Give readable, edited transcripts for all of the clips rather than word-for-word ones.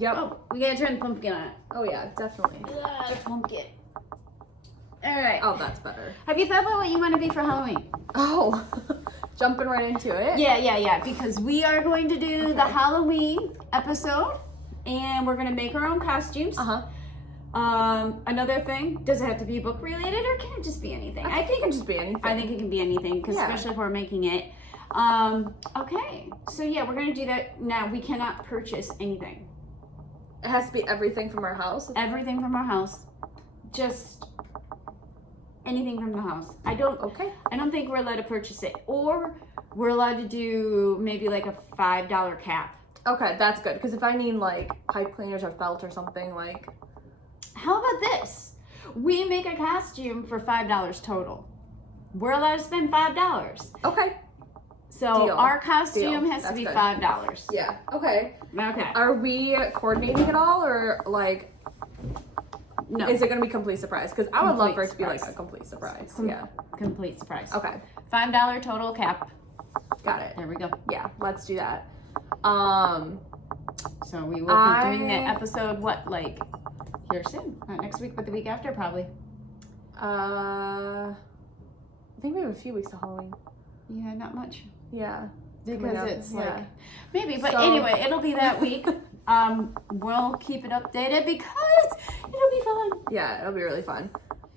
Yep. Oh, we gotta turn the pumpkin on. Oh yeah, definitely. Pumpkin. All right. Oh, that's better. Have you thought about what you want to be for Halloween? Oh, jumping right into it. Yeah. Because we are going to do the Halloween episode, and we're gonna make our own costumes. Another thing, does it have to be book related, or can it just be anything? I think it can just be anything. I think it can be anything, because especially if we're making it. Okay, so yeah, we're gonna do that now. We cannot purchase anything. It has to be everything from our house. Everything from our house. Just anything from the house. I don't think we're allowed to purchase it, or we're allowed to do maybe like a $5 cap. Okay, that's good, because if I need like pipe cleaners or felt or something, like. How about this? We make a costume for $5 total. We're allowed to spend $5. Okay. So Deal. our costume Deal. has That's to be good. $5. Yeah. Okay. Okay. Are we coordinating at all, or like? No. Is it gonna be complete surprise? Because I would love for it to be surprise. like a complete surprise. Complete surprise. Okay. $5 total cap. Got it. There we go. Yeah. Let's do that. So we will be doing that episode, like here soon. Not next week, but the week after, probably. I think we have a few weeks to Halloween. Yeah, not much. Yeah. Because it's like, maybe, but anyway, it'll be that week. We'll keep it updated because it'll be fun. Yeah, it'll be really fun.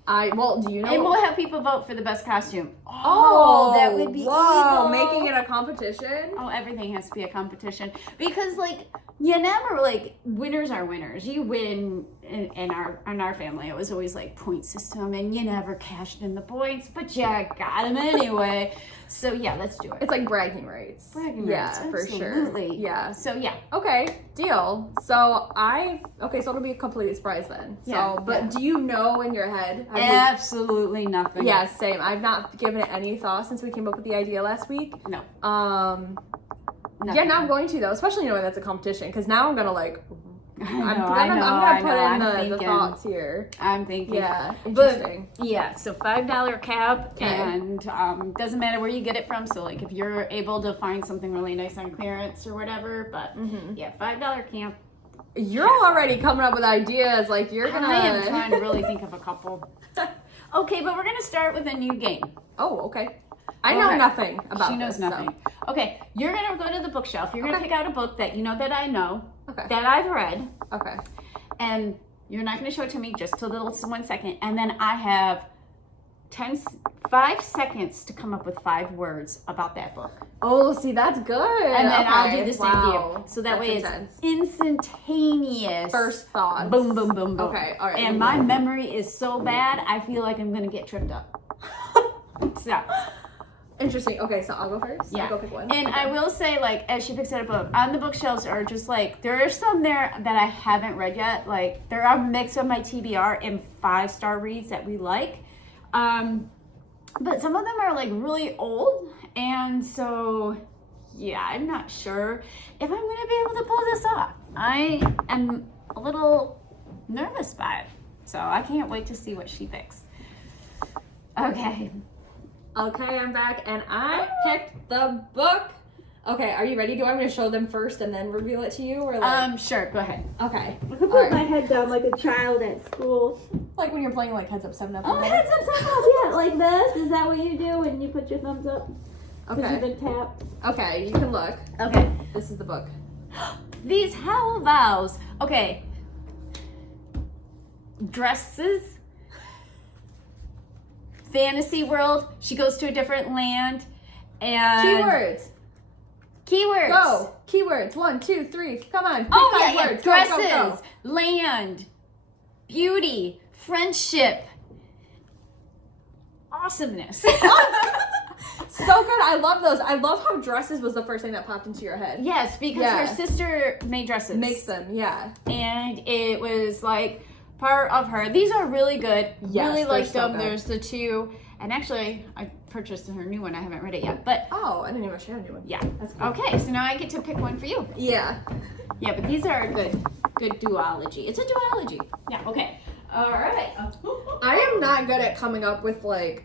Do you know? And we'll have people vote for the best costume. Oh, that would be whoa, evil. making it a competition? Oh, everything has to be a competition. Because, like, you never, like, winners are winners. You win in our family. It was always, like, point system, and you never cashed in the points, but you got them anyway. So, yeah, let's do it. It's like bragging rights. Bragging rights, yeah, for sure. absolutely. Yeah. So, yeah. Okay, deal. So it'll be a complete surprise then. So, do you know in your head? Absolutely nothing. Yeah, same. I've not given it any thought since we came up with the idea last week. No. Yeah, now I'm going to though, especially knowing that's a competition, because now I'm gonna like. I'm gonna put in the thoughts here. I'm thinking. Yeah, interesting. But, yeah, so $5 cap, and doesn't matter where you get it from. So like if you're able to find something really nice on clearance or whatever, but yeah, $5 camp. You're already coming up with ideas. Like you're gonna. I am trying to really think of a couple. Okay, but we're gonna start with a new game. Oh, okay. I know nothing about this. She knows nothing. So. Okay, you're gonna go to the bookshelf. You're gonna pick out a book that you know that I know, that I've read. Okay. And you're not gonna show it to me just till 1 second. And then I have 5 seconds to come up with 5 words about that book. Oh, see, that's good. And then I'll do the same to you. So that way it's instantaneous. First thoughts. Boom, boom, boom, boom. Okay, all right. And my memory is so bad, I feel like I'm gonna get tripped up. So. Interesting. Okay, so I'll go first. Yeah. I'll go pick one. And I will say, like, as she picks out a book, on the bookshelves are just like, there are some there that I haven't read yet. Like, there are a mix of my TBR and 5-star reads that we like. But some of them are like really old. And so, yeah, I'm not sure if I'm going to be able to pull this off. I am a little nervous by it. So I can't wait to see what she picks. Okay. Okay, I'm back, and I picked the book. Okay, are you ready? Do I want me to show them first and then reveal it to you, or like? Sure, go ahead. Okay. I could put my head down like a child at school. Like when you're playing like Heads Up 7 Up. Oh, heads up, thumbs up, yeah, like this. Is that what you do when you put your thumbs up? Because you've been tapped. Okay, you can look. Okay. This is the book. These Howl Vows. Okay. Dresses. Fantasy world. She goes to a different land. And Keywords. Keywords. Go. Keywords. 1, 2, 3. Come on. Pick Oh, 5 yeah. words. Dresses. Go. Land. Beauty. Friendship. Awesomeness. So good. I love those. I love how dresses was the first thing that popped into your head. Yes, because her sister made dresses. Makes them, yeah. And it was like part of her. These are really good. Yes, really they're like so them. good. There's the 2. And actually, I purchased her new one. I haven't read it yet. But Oh, I didn't even share a new one. yeah. That's cool. Okay, so now I get to pick one for you. Yeah. Yeah, but these are a good duology. It's a duology. Yeah, okay. All right. I am not good at coming up with like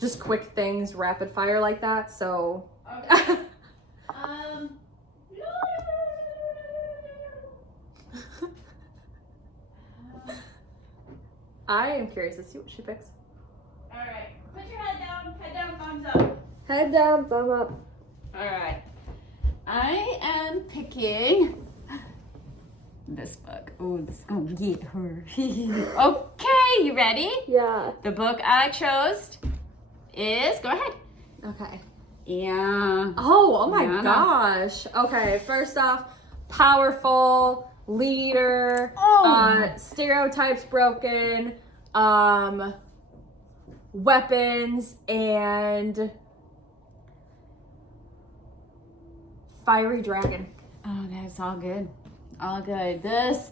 just quick things rapid fire like that, so I am curious to see what she picks. All right. Put your head down, thumbs up. Head down, thumb up. All right. I am picking this book. Oh, this is gonna get her. Okay, you ready? Yeah. The book I chose is, go ahead. Okay. Yeah. Oh my gosh. Okay, first off, powerful leader, stereotypes broken, weapons, and fiery dragon. Oh, that's all good. All good. This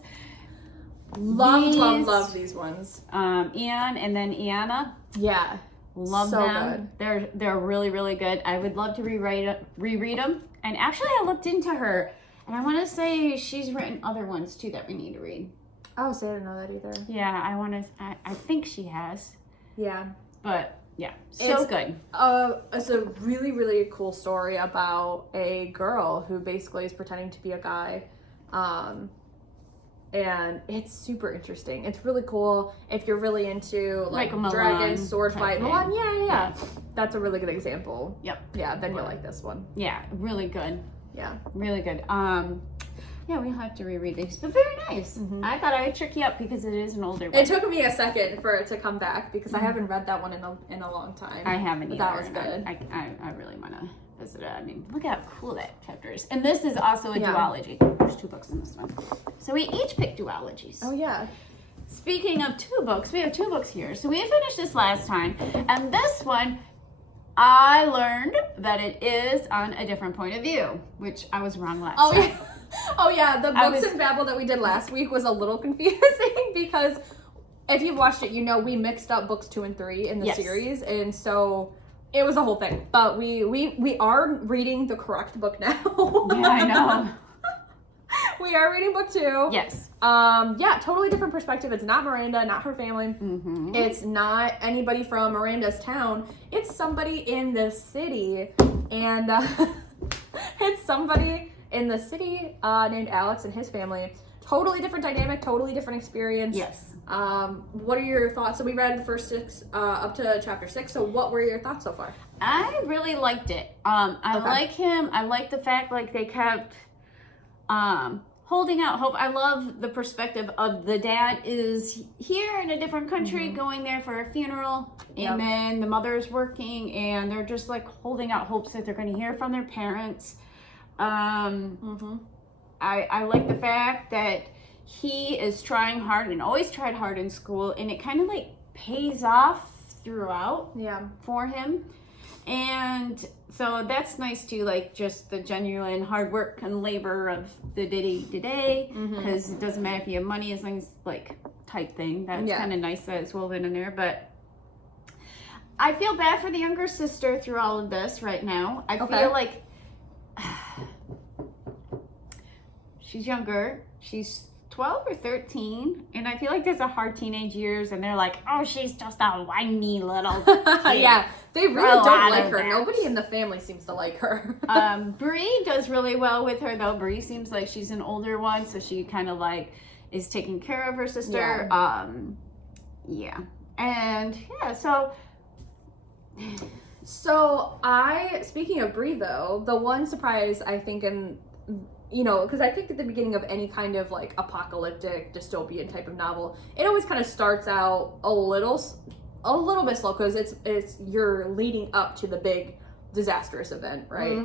love these ones. Ian and then Iana. Yeah. Love so them. Good. They're really, really good. I would love to reread them. And actually, I looked into her, and I want to say she's written other ones too that we need to read. Oh, so I didn't know that either. Yeah, I think she has. Yeah. But yeah, so good. It's a really, really cool story about a girl who basically is pretending to be a guy. And it's super interesting. It's really cool if you're really into like dragons, sword fight. Milan, yeah. That's a really good example. Yep. Yeah, then you'll like this one. Yeah, really good. Yeah. Really good. Yeah, we have to reread these, but very nice. Mm-hmm. I thought I would trick you up because it is an older one. It took me a second for it to come back because I haven't read that one in a long time. I haven't either. That was good. I really want to visit it. I mean, look how cool that chapter is. And this is also a duology. There's 2 books in this one. So we each picked duologies. Oh, yeah. Speaking of 2 books, we have 2 books here. So we finished this last time. And this one, I learned that it is on a different point of view, which I was wrong last time. Yeah. Oh, yeah. The books in Babble that we did last week was a little confusing because if you've watched it, you know we mixed up books 2 and 3 in the series. And so it was a whole thing. But we are reading the correct book now. Yeah, I know. We are reading book 2. Yes. Yeah, totally different perspective. It's not Miranda, not her family. Mm-hmm. It's not anybody from Miranda's town. It's somebody in the city. And it's somebody in the city named Alex and his family. Totally different dynamic, totally different experience. Yes. What are your thoughts? So we read the first 6 up to chapter 6. So what were your thoughts so far? I really liked it. I like him. I like the fact like they kept holding out hope. I love the perspective of the dad is here in a different country going there for a funeral, and then the mother's working, and they're just like holding out hopes that they're going to hear from their parents. I like the fact that he is trying hard and always tried hard in school, and it kind of like pays off throughout for him. And so that's nice too, like just the genuine hard work and labor of the day-to-day, because it doesn't matter if you have money as long as like type thing. That's kind of nice that it's woven in there. But I feel bad for the younger sister through all of this right now. I feel like she's younger. She's 12 or 13, and I feel like there's a hard teenage years, and they're like, oh, she's just a whiny little kid. Yeah, they really don't like her. Nobody in the family seems to like her. Bree does really well with her, though. Bree seems like she's an older one, so she kind of like is taking care of her sister. And so speaking of Bree, though, the one surprise I think because I think at the beginning of any kind of like apocalyptic dystopian type of novel, it always kind of starts out a little bit slow because it's you're leading up to the big disastrous event, right?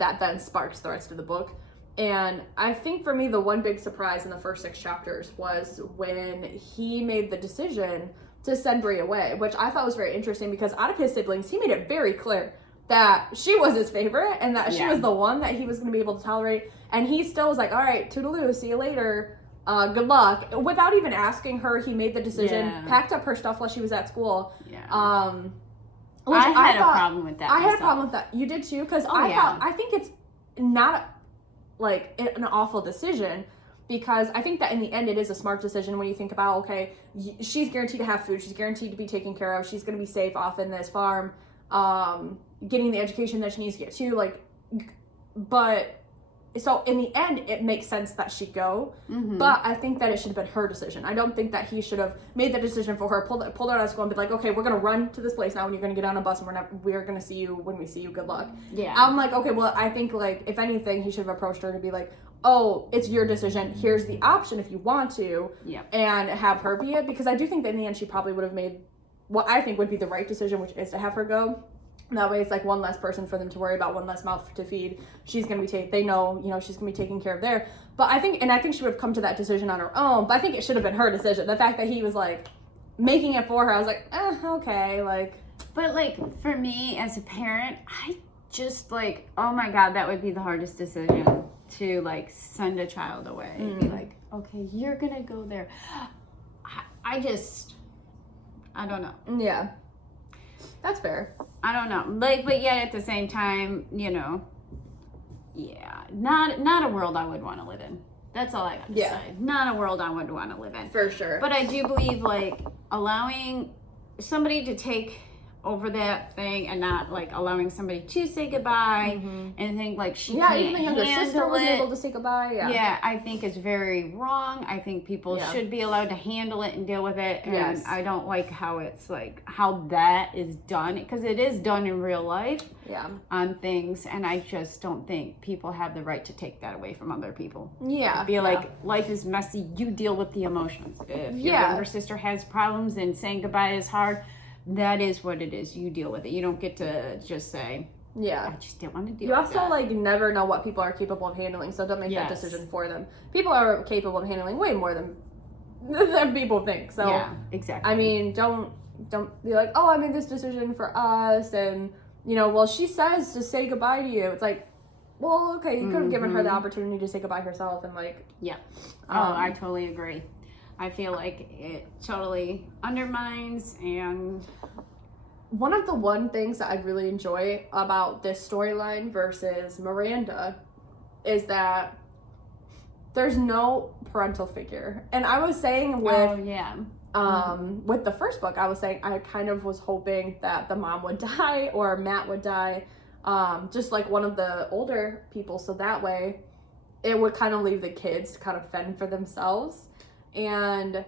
That then sparks the rest of the book. And I think for me, the one big surprise in the first 6 chapters was when he made the decision to send Bree away, which I thought was very interesting because out of his siblings, he made it very clear that she was his favorite and that she was the one that he was going to be able to tolerate. And he still was like, all right, toodaloo, see you later. Good luck. Without even asking her, he made the decision, packed up her stuff while she was at school. I had a problem with that. I had a problem with that. You did too? Because I think it's not like an awful decision, because I think that in the end it is a smart decision when you think about, okay, she's guaranteed to have food, she's guaranteed to be taken care of, she's going to be safe off in this farm, getting the education that she needs to get to, like, but so in the end, it makes sense that she go, but I think that it should have been her decision. I don't think that he should have made the decision for her, pulled her out of school and be like, okay, we're going to run to this place now and you're going to get on a bus and we're going to see you when we see you. Good luck. Yeah. I'm like, okay, well, I think, like, if anything, he should have approached her to be like, oh, it's your decision. Here's the option if you want to. Yeah. And have her be it. Because I do think that in the end, she probably would have made what I think would be the right decision, which is to have her go. That way it's like one less person for them to worry about, one less mouth to feed. She's going to be they know, she's going to be taken care of there. But I think she would have come to that decision on her own, but I think it should have been her decision. The fact that he was like making it for her, I was like, okay, like. But like for me as a parent, I just like, oh my God, that would be the hardest decision to like send a child away. Be like, okay, you're going to go there. I don't know. Yeah. That's fair. I don't know. Like, but yet at the same time, yeah, not a world I would want to live in. That's all I got to say. Not a world I would want to live in. For sure. But I do believe, like, allowing somebody to take over that thing and not, like, allowing somebody to say goodbye and think, like, she can't even the younger sister wasn't able to say goodbye. Yeah, I think it's very wrong. I think people should be allowed to handle it and deal with it. And I don't like how it's, like, how that is done. Because it is done in real life on things. And I just don't think people have the right to take that away from other people. Yeah. Be like, life is messy. You deal with the emotions. If your younger sister has problems and saying goodbye is hard, that is what it is. You deal with it. You don't get to just say, I just didn't want to deal with that. You also, like, never know what people are capable of handling, so don't make that decision for them. People are capable of handling way more than people think. So, yeah, exactly. I mean, don't be like, oh, I made this decision for us, and, well, she says to say goodbye to you. It's like, well, okay, you could have given her the opportunity to say goodbye herself, and, like... Yeah. I totally agree. I feel like it totally undermines and... One of the things that I really enjoy about this storyline versus Miranda is that there's no parental figure. And I was saying with with the first book, I was saying I kind of was hoping that the mom would die or Matt would die, just like one of the older people, so that way it would kind of leave the kids to kind of fend for themselves. And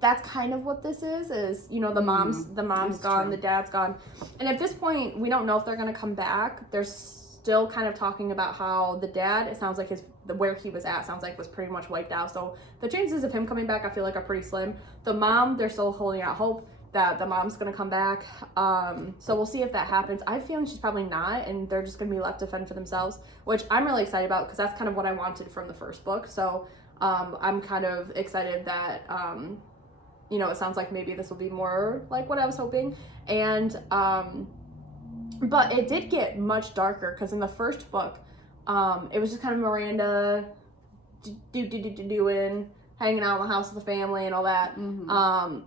that's kind of what this is the mom's gone, the dad's gone, and at this point we don't know if they're going to come back. They're still kind of talking about how the dad, it sounds like where he was at sounds like was pretty much wiped out, so the chances of him coming back I feel like are pretty slim. The mom, they're still holding out hope that the mom's going to come back, so we'll see if that happens. I have a feeling she's probably not, and they're just going to be left to fend for themselves, which I'm really excited about because that's kind of what I wanted from the first book. So I'm kind of excited that it sounds like maybe this will be more like what I was hoping. And but it did get much darker because in the first book it was just kind of Miranda doing, hanging out in the house with the family and all that,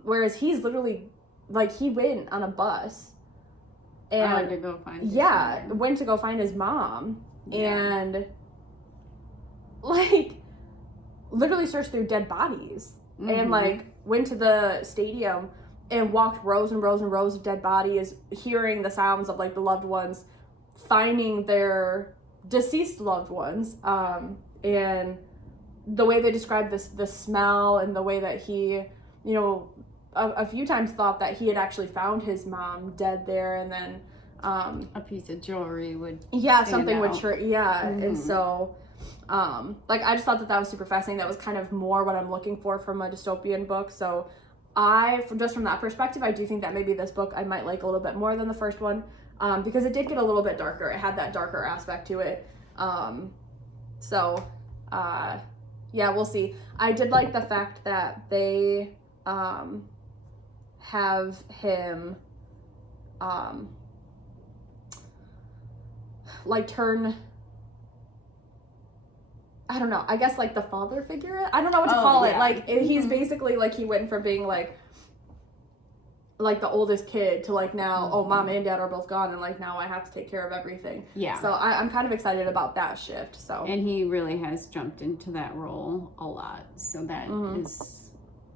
whereas he's literally like, he went on a bus and to go find went to go find his mom, and like literally searched through dead bodies, and like went to the stadium and walked rows and rows and rows of dead bodies, hearing the sounds of like the loved ones finding their deceased loved ones, and the way they described the smell, and the way that he a few times thought that he had actually found his mom dead there, and then a piece of jewelry would something would and so like I just thought that was super fascinating. That was kind of more what I'm looking for from a dystopian book. So just from that perspective, I do think that maybe this book I might like a little bit more than the first one, because it did get a little bit darker. It had that darker aspect to it. We'll see. I did like the fact that they have him like turn, I don't know, I guess like the father figure, I don't know what to call it. Like he's basically like, he went from being like the oldest kid to like now, oh, mom and dad are both gone, and like now I have to take care of everything. Yeah. So I'm kind of excited about that shift. So, and he really has jumped into that role a lot. So that is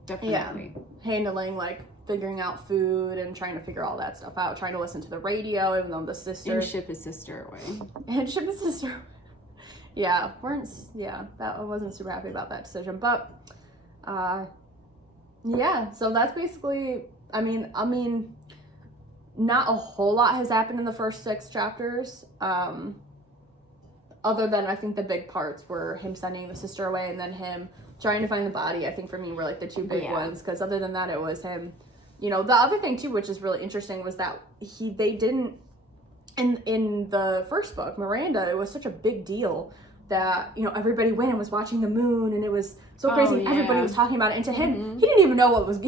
definitely handling like figuring out food and trying to figure all that stuff out, trying to listen to the radio, even though the sister... And ship his sister away. And ship his sister. Yeah, I wasn't super happy about that decision. But, yeah, so that's basically, I mean, not a whole lot has happened in the first 6 chapters. Other than, I think the big parts were him sending the sister away and then him trying to find the body. I think for me were like the 2 big ones, because other than that, it was him. You know, the other thing too, which is really interesting, was that they didn't, in the first book, Miranda, it was such a big deal that, you know, everybody went and was watching the moon, and it was so crazy. And everybody was talking about it, and to him, he didn't even know what was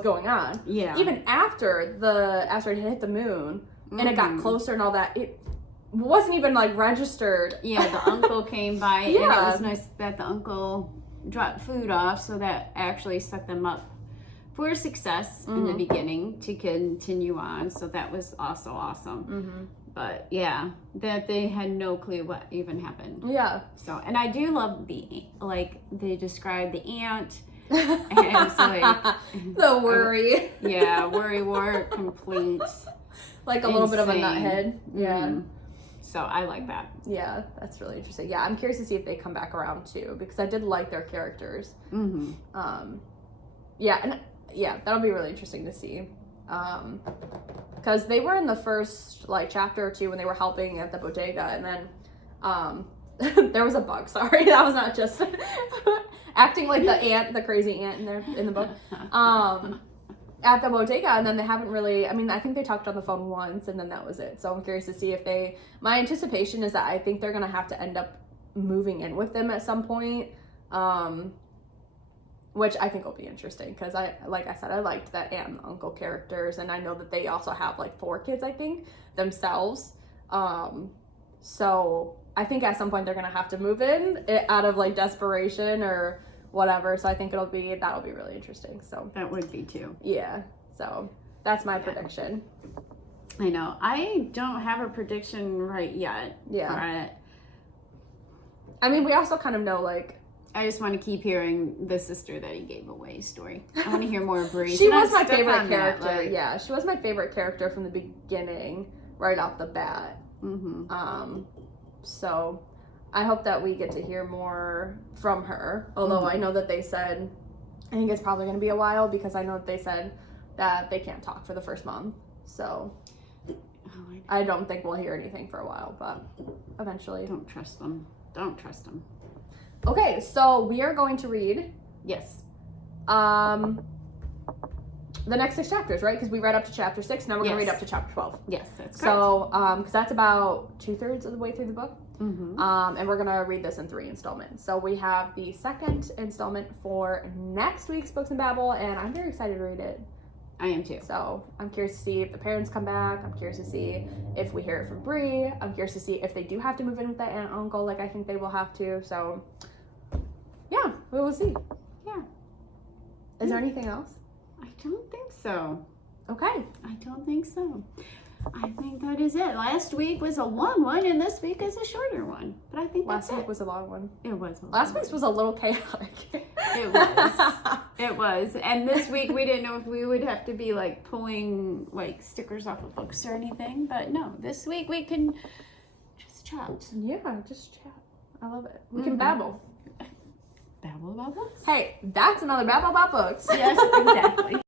going on. Yeah. Even after the asteroid hit the moon and it got closer and all that, it wasn't even like registered. Yeah, the uncle came by, and it was nice that the uncle dropped food off, so that actually set them up for success in the beginning to continue on. So that was also awesome. But yeah, that they had no clue what even happened. Yeah. So, and I do love they described the ant, and it's like the worry. Yeah, worry wart complete. Like a little bit of a nuthead. Yeah. So I like that. Yeah, that's really interesting. Yeah, I'm curious to see if they come back around too, because I did like their characters. Yeah, that'll be really interesting to see. Because they were in the first like chapter or 2 when they were helping at the bodega, and then there was a bug. Sorry, that was not just acting like the crazy ant in the book. At the bodega, and then they haven't really, I mean, I think they talked on the phone once, and then that was it. So I'm curious to see if my anticipation is that I think they're gonna have to end up moving in with them at some point, which I think will be interesting, because like I said, I liked that aunt and uncle characters, and I know that they also have like 4 kids, I think, themselves. So I think at some point they're gonna have to move in out of like desperation or whatever. So I think that'll be really interesting. So that would be too. Yeah. So that's my prediction. I know. I don't have a prediction right yet. Yeah. I mean, we also kind of know, like, I just want to keep hearing the sister that he gave away story. I want to hear more of Bree. She was my favorite character. Yeah, she was my favorite character from the beginning, right off the bat. So I hope that we get to hear more from her. Although I know that they said, I think it's probably going to be a while, because I know that they said that they can't talk for the first month. So I don't think we'll hear anything for a while, but eventually. Don't trust them. Don't trust them. Okay, so we are going to read. Yes. The next 6 chapters, right? Because we read up to chapter 6. Now we're going to read up to chapter 12. Yes, that's correct. So, because that's about 2/3 of the way through the book. And we're going to read this in 3 installments. So we have the 2nd installment for next week's Books and Babble, and I'm very excited to read it. I am too. So I'm curious to see if the parents come back. I'm curious to see if we hear it from Bree. I'm curious to see if they do have to move in with that aunt and uncle, like I think they will have to. So, yeah, we will see. Yeah. Is there anything else? I don't think so. Okay. I don't think so. I think that is it. Last week was a long one, and this week is a shorter one. But I think last week was a long one. It was. Last week's was a little chaotic. It was. It was. And this week we didn't know if we would have to be like pulling like stickers off of books or anything. But no, this week we can just chat. Yeah, just chat. I love it. We can babble. Babble about books? Hey, that's another Babble about books. Yes, exactly.